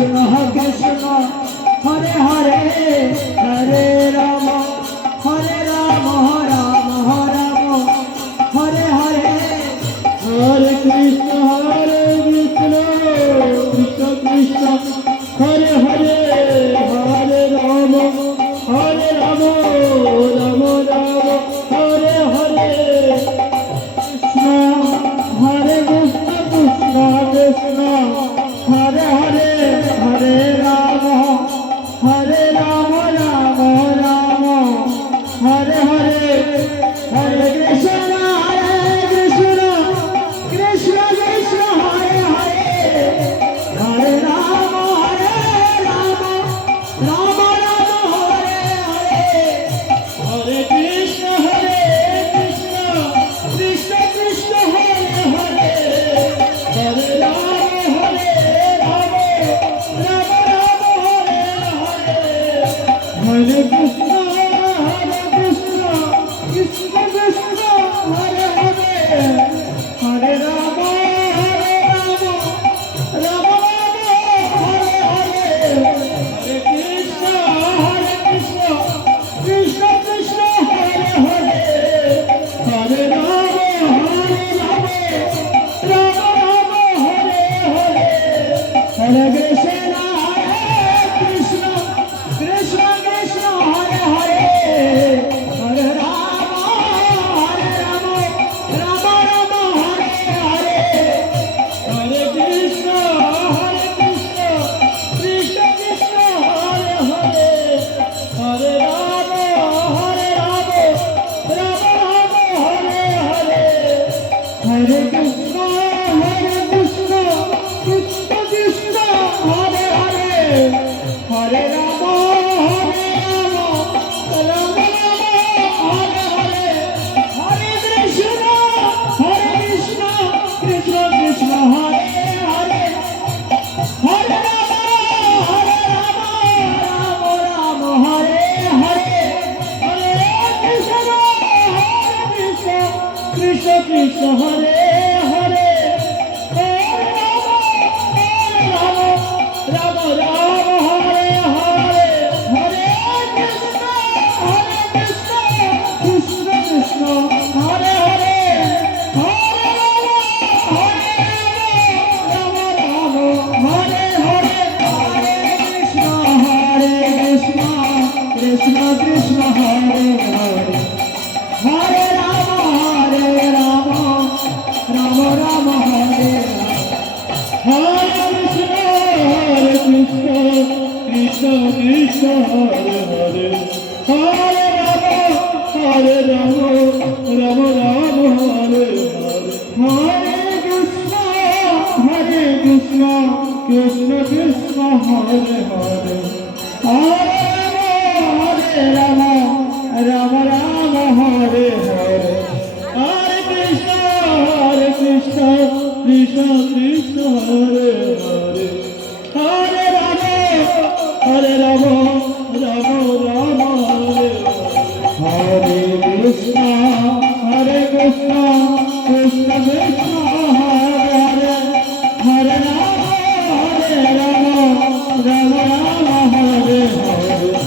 Krishna Krishna Hare Hare Hare Ram Ram Ram Hare Hare Hare Krishna Krishna Krishna Hare Hare Hare Ram Ram Ram Hare Hare Krishna Hare Krishna Krishna Krishna Hare Hare Hare Ram Ram Ram Hare Hare Hare Krishna Krishna Krishna Krishna Hare Hare Hare Ram Ram Ram Hare Hare Hare Krishna Krishna Krishna Krishna Hare Hare Hare Ram Hare Ram Ram Ram Hare Hare Hare Krishna Krishna Krishna Krishna Hare Hare Hare Ram Ram Hare Hare Hare Krishna Krishna Krishna Hare Hare Hare Ram Ram Ram Hare Hare Hare Krishna Krishna Krishna Krishna Hare Hare Hare Ram Ram Ram Hare Hare Hare Krishna Krishna Krishna Hare Hare Hare Ram Ram Ram Hare Hare Hare Krishna Krishna Krishna Krishna Hare Hare Hare Ram Ram Hare Hare Hare Krishna Krishna Krishna Hare Hare Hare Ram Ram Hare Hare Hare Krishna Krishna Krishna Hare Hare Ram Ram Hare Hare Hare Krishna Krishna Krishna Hare Hare Hare Ram Ram Hare Hare Hare Krishna Krishna Krishna Hare Hare Hare Ram Ram Ram Hare Hare Krishna Krishna Hare Hare Hare Ram Ram Ram Hare Hare Krishna Krishna Krishna Hare Hare